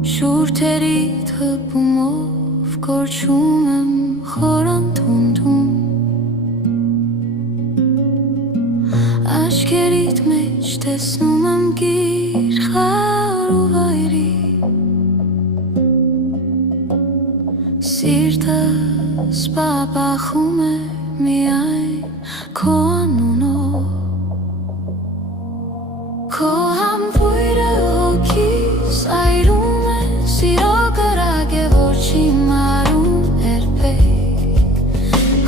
Շուրթերիդ հպումով կորչում եմ խորանթունդում Աչքերիդ մեջ տեսնում եմ գիրխար ու վայրի Սիրտս պապախում է միայն քո անունով Քո համբույրը հոգիս այրում է Սիրո կրակ է որ չի մարում երբեք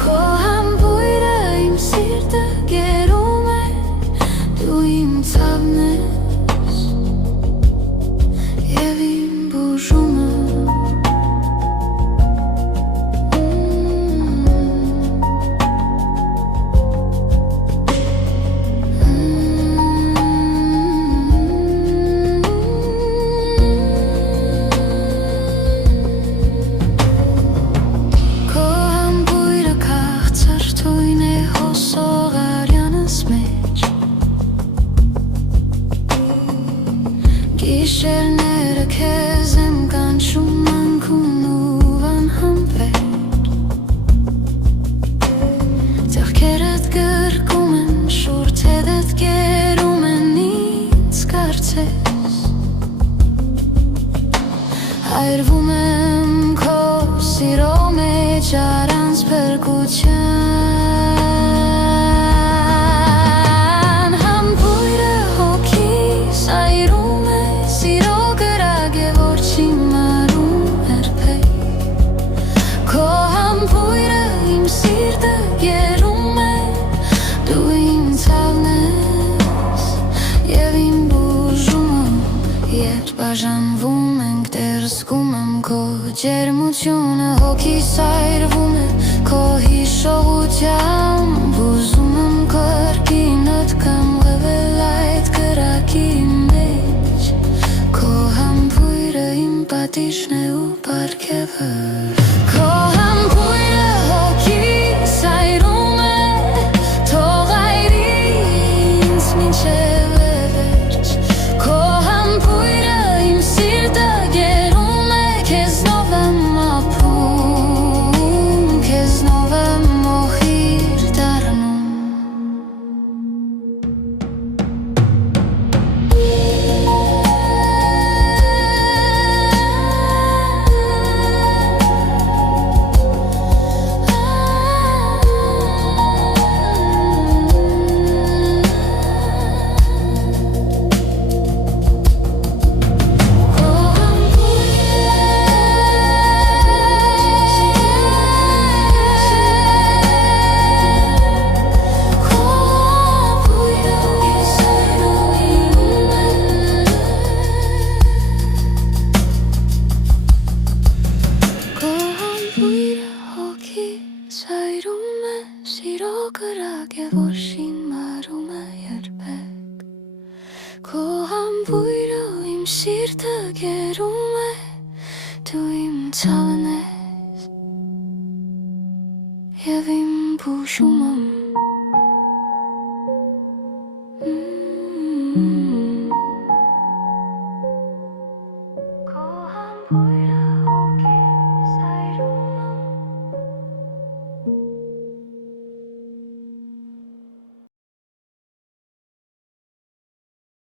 Քո համբույրը իմ սիրտը գերում է Դու իմ ցավն ես և իմ բուժումը Գիշերները քեզ եմ կանչում անկուն ու անհամբեր Ձեռքերդ գրկում են, շուրթերդ կերում են ինձ կարծես Հայրվում եմ քո սիրո մեջ առանց փրկության Բաժանվում ենք դեռ զգում եմ քո ջերմությունը հոգիս այրվում է քո հիշողությամբ ուզում եմ կրկինդ կամ ղվել այդ կրակի մեջ Քո համբույրը իմ պատիժն է ու պարգևը Քո համբույրը հոգիս այրում է թող այրի ինձ մինչև վերջ Քո համբույրը Սիրո կրակ է որ շին մարում է երբեք Քո համբույրը իմ սիրտը գերում է Դու իմ ցավն ես և իմ բուժումը